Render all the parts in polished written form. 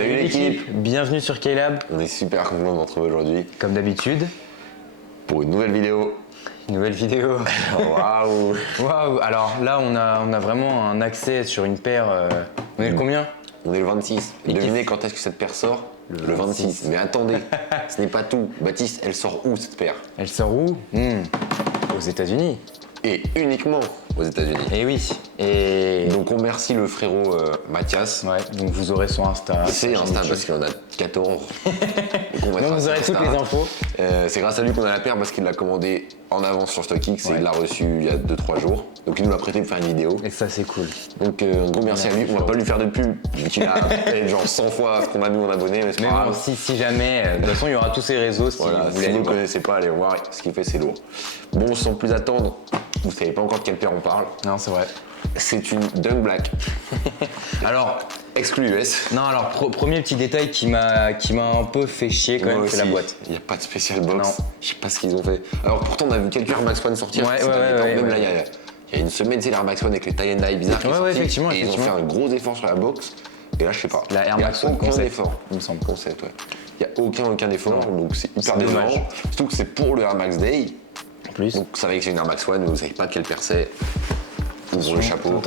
Salut l'équipe. Bienvenue sur K-Lab. On est super content de vous retrouver aujourd'hui Comme d'habitude. pour une nouvelle vidéo. Une nouvelle vidéo. Waouh. Waouh. Alors là, on a vraiment un accès sur une paire. On est le combien? On est le 26. Et Devinez quand est-ce que cette paire sort? Le 26. Mais attendez, ce n'est pas tout. Baptiste, elle sort où cette paire? Elle sort où? Aux États-Unis. Et uniquement aux États-Unis. Et oui. Et Donc on remercie le frérot Mathias. ouais. Donc vous aurez son Insta. C'est sa Insta chaîne parce YouTube. qu'il en a 14. Donc on mettra Donc vous sur aurez toutes Insta. les infos. C'est grâce à lui qu'on a la paire parce qu'il l'a commandé en avance sur StockX et Ouais. il l'a reçu il y a 2-3 jours. Donc il nous l'a prêté pour faire une vidéo. Et ça, c'est cool. Donc un gros merci à lui. On va pas lui faire de pub vu qu'il a fait genre 100 fois ce qu'on a nous en abonnés, mais c'est Mais pas bon, grave. si jamais, de toute façon, il y aura tous ses réseaux si Voilà, vous voulez si aller vous ne voir. connaissez pas, allez voir ce qu'il fait, c'est lourd. Bon, sans plus attendre, vous savez pas encore de quelle paire on parle. Non, c'est vrai. C'est une Dunk Black, Alors, exclu US. non, alors premier petit détail qui m'a un peu fait chier quand Moi même, c'est la aussi, boîte. Il n'y a pas de spécial box. Non. Je sais pas ce qu'ils ont fait. Alors pourtant, on a vu quelques Air Max One sortir. Ouais, ces ouais, derniers ouais, temps. ouais, Même ouais. là, il y a une semaine, c'est l'Air Max One avec les tie and dye bizarres qui Ouais, est ouais, sorti. effectivement, Et ils ont fait un gros effort sur la box. Et là, je sais pas. La Air Il y a Max One aucun concept, effort. il me semble. Concept, ouais. Il n'y a aucun effort, Non. donc c'est hyper C'est décevant. dommage. Surtout que c'est pour le Air Max Day. En plus. Donc vous savez que c'est une Air Max One, mais vous savez pas quelle paire c'est. Ouvrez le chapeau.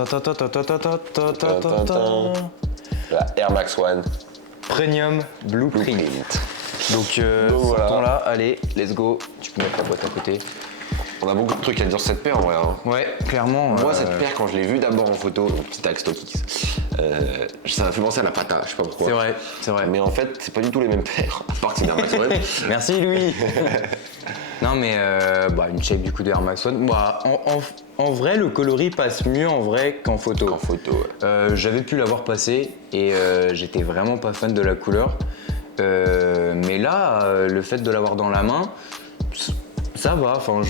La Air Max One Premium Blueprint. Blueprint. Donc, voilà. sortons là, allez, let's go. Tu peux mettre la boîte à côté. On a beaucoup de trucs à dire sur cette paire en vrai. Hein. Ouais, clairement. Moi, cette paire, quand je l'ai vue d'abord en photo, donc petit tag StockX, ça m'a fait penser à la Pata, je sais pas pourquoi. C'est vrai, c'est vrai. Mais en fait, c'est pas du tout les mêmes paires, à part que c'est une Air Max One. Merci Louis. Non mais une shape du coup de Air Max One. Bah, en vrai, le coloris passe mieux en vrai qu'en photo. En photo, ouais. J'avais pu l'avoir passé et j'étais vraiment pas fan de la couleur. Mais là, le fait de l'avoir dans la main, ça va. Enfin,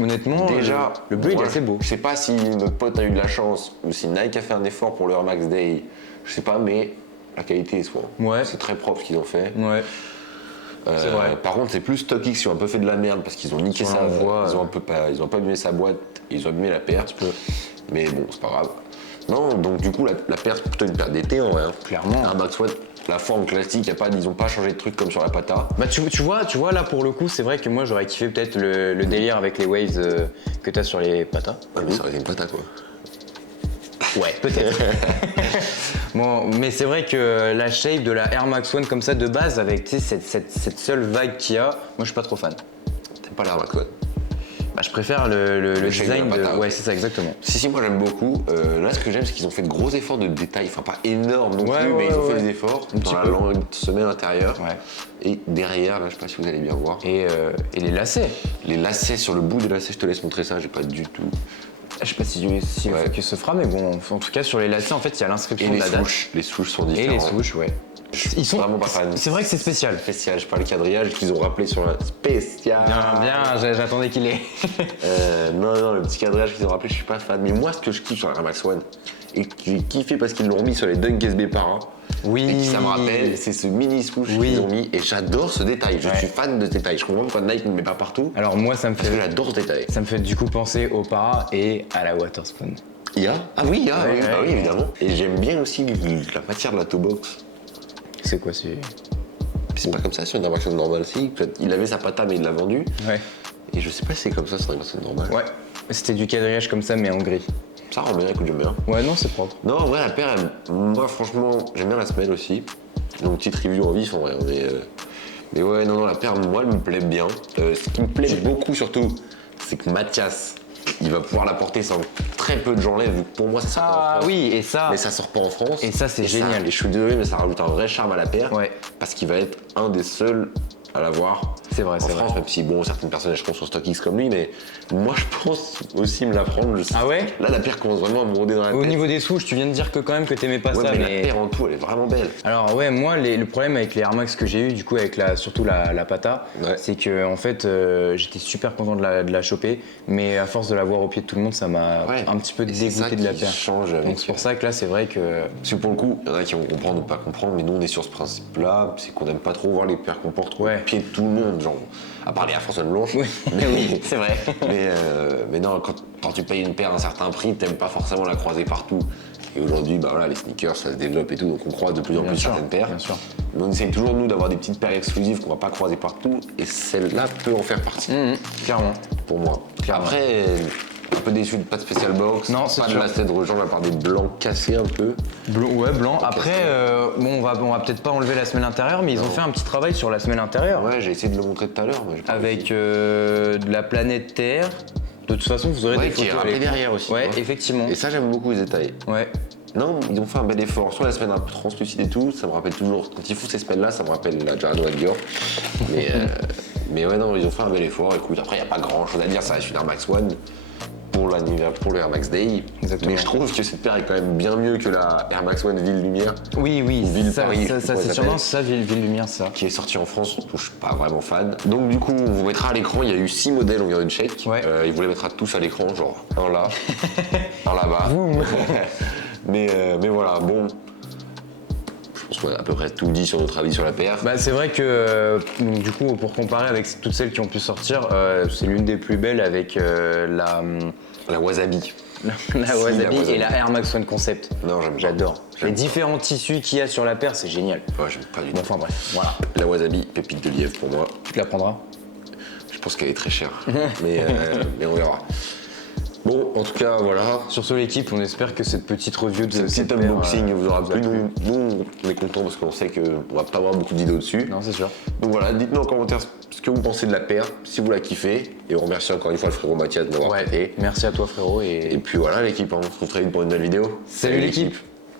honnêtement, Déjà, le bleu il moi, est assez beau. Je sais pas si notre pote a eu de la chance ou si Nike a fait un effort pour le Air Max Day, je sais pas, mais la qualité est soin. Ouais. C'est très propre ce qu'ils ont fait. Ouais. C'est vrai. Par contre, c'est plus StockX qui ont un peu fait de la merde parce qu'ils ont niqué Sur sa l'envoi, ils ont pas abîmé sa boîte, ils ont abîmé la paire. Mais bon, c'est pas grave. Non, donc du coup, la paire, c'est plutôt une paire d'été en vrai. Hein. Clairement. Un Max One, la forme classique, ils ont pas changé de truc comme sur la Pata. Bah tu vois là pour le coup, c'est vrai que moi j'aurais kiffé peut-être le délire avec les waves que t'as sur les patas. Ouais, mais ça aurait été une Pata quoi. Ouais, peut-être. Bon, mais c'est vrai que la shape de la Air Max One comme ça de base, avec tu sais, cette seule vague qu'il y a, moi je suis pas trop fan. T'aimes pas l'Air Max One? Bah, je préfère le shape design de la de. Pata, Ouais, ok. c'est ça, exactement. Si, moi j'aime beaucoup. Là, ce que j'aime, c'est qu'ils ont fait de gros efforts de détail. Enfin, pas énorme non Ouais, plus, ouais, mais ils ont ouais. fait des efforts Un dans petit la peu. langue semelle intérieure. Ouais. Et derrière, là, je sais pas si vous allez bien voir. Et les lacets. Les lacets sur le bout des lacets, je te laisse montrer ça, j'ai pas du tout. Je sais pas si le Ouais. focus se fera, mais bon, en tout cas sur les lacets, en fait, il y a Et l'inscription de les la date. souches. Les souches sont Et différentes. les souches, ouais. Ils sont vraiment pas fan. C'est vrai que c'est spécial. Spécial, je parle quadrillage qu'ils ont rappelé sur la spécial. Bien, j'attendais qu'il ait. Non, le petit quadrillage qu'ils ont rappelé, je suis pas fan. Mais moi, ce que je kiffe sur la Air Max One, et que j'ai kiffé parce qu'ils l'ont mis sur les Dunk SB Para, Oui. et qui ça me rappelle, c'est ce mini swoosh Oui. qu'ils ont mis, et j'adore ce détail. Je Ouais. suis fan de ce détail. Je comprends pourquoi Nike ne le met pas partout, Alors moi, ça me parce que fait. j'adore ce détail. Ça me fait du coup penser au para et à la Waterspoon. Il y a Ah oui, il y a, Ouais, oui, bah ouais. oui, évidemment. Et j'aime bien aussi la matière de la toe box. C'est quoi c'est C'est pas comme ça sur une Air Max One normale, si. Il avait sa pata, mais il l'a vendue. Ouais. Et je sais pas si c'est comme ça sur une Air Max One normale. Ouais. C'était du quadrillage comme ça mais en gris. Ça rend bien, écoute, j'aime bien. Ouais non c'est propre. Non, en vrai, la paire, moi, franchement, j'aime bien la semelle aussi. Donc, petite review en vif, en vrai. Mais ouais, non, la paire, moi, elle me plaît bien. Ce qui me plaît beaucoup, surtout, c'est que Mathias, il va pouvoir la porter sans très peu de gens là, vu que pour moi, ça sort pas en Ah France. oui et ça. Mais ça sort pas en France. Et ça, c'est génial. Et je suis désolé, mais ça rajoute un vrai charme à la paire. Ouais. Parce qu'il va être un des seuls à l'avoir C'est vrai, en c'est France, vrai. même si, bon, certaines personnes achèteront sur StockX comme lui, mais moi, je pense aussi me la prendre. Ah ouais. Là, la paire commence vraiment à me rôder dans la Au tête. niveau des souches, tu viens de dire que quand même que t'aimais pas Ouais, ça mais mais. la paire en tout, elle est vraiment belle. Alors ouais, moi le problème avec les Air Max que j'ai eu du coup avec surtout la Pata, Ouais. c'est que en fait j'étais super content de la choper, mais à force de la voir au pied de tout le monde, ça m'a Ouais. un petit peu Et c'est ça dégoûté de la qui paire. change avec- Donc c'est pour ça que là c'est vrai que Parce que pour le coup, il y en a qui vont comprendre ou pas comprendre, mais nous on est sur ce principe-là, c'est qu'on n'aime pas trop voir les paires qu'on porte Ouais. au pied de tout le monde, genre, à part les Air Force One blanches. oui, Mais, oui, c'est vrai. mais non, quand tu payes une paire à un certain prix, t'aimes pas forcément la croiser partout. Et aujourd'hui, bah voilà, les sneakers, ça se développe et tout, donc on croise de plus en Bien plus sûr, certaines paires. bien sûr. Mais on essaye toujours, nous, d'avoir des petites paires exclusives qu'on va pas croiser partout, et celle-là peut en faire partie, Clairement. pour moi. Clairement. Après, un peu déçu de pas de spécial box, Non, c'est pas sûr. de lacets de rejoindre à part des blancs cassés un peu. Ouais, blanc. Après, bon, on va peut-être pas enlever la semelle intérieure, mais ils ont fait un petit travail sur la semelle intérieure. Ouais, j'ai essayé de le montrer tout à l'heure, mais j'ai pas Avec réussi. de la planète Terre. De toute façon, vous aurez Ouais, des qui est photos. rappelé à l'écran. derrière aussi, Ouais, tu vois. effectivement. Et ça, j'aime beaucoup les détails. Ouais. Non, ils ont fait un bel effort. Soit la semaine un peu translucide et tout, ça me rappelle toujours. Quand ils font ces semaines-là, ça me rappelle la Jarano Dior. Mais ouais, non, ils ont fait un bel effort. Écoute, après, il n'y a pas grand-chose à dire. Ça reste une Air Max One pour le Air Max Day. Exactement. Mais je trouve que cette paire est quand même bien mieux que la Air Max One Ville Lumière, Oui, Ville ça, Paris, ça, je sais ça, pas c'est comment sûrement ça ça, Ville Lumière, ça. qui est sortie en France, dont je suis pas vraiment fan. Donc du coup, on vous mettra à l'écran. Il y a eu 6 modèles, on vient de check. Ouais. Ils voulaient mettre à tous à l'écran, genre un là, un là-bas. mais voilà, bon. Je pense qu'on a à peu près tout dit sur notre avis sur la paire. Bah, c'est vrai que, donc, du coup, pour comparer avec toutes celles qui ont pu sortir, c'est l'une des plus belles avec La Wasabi. la Wasabi et la Air Max One Concept. Non, j'aime pas. J'adore. J'aime Les pas. différents tissus qu'il y a sur la paire, c'est génial. Ouais, j'aime pas du Bon, tout. enfin bref, voilà. La Wasabi, pépite de lièvre pour moi. Tu te la prendras. Je pense qu'elle est très chère. mais on verra. Bon, en tout cas, voilà. Sur ce, l'équipe, on espère que cette petite review de Ce petit cette paire, unboxing vous aura vous a plu. Nous, on est contents parce qu'on sait qu'on va pas avoir beaucoup de vidéos dessus. Non, c'est sûr. Donc voilà, dites-nous en commentaire ce que vous pensez de la paire, si vous la kiffez. Et on remercie encore une fois le frérot Mathias de m'avoir prêté. Merci à toi, frérot. Et puis voilà l'équipe, on se retrouve très vite pour une nouvelle vidéo. Salut l'équipe.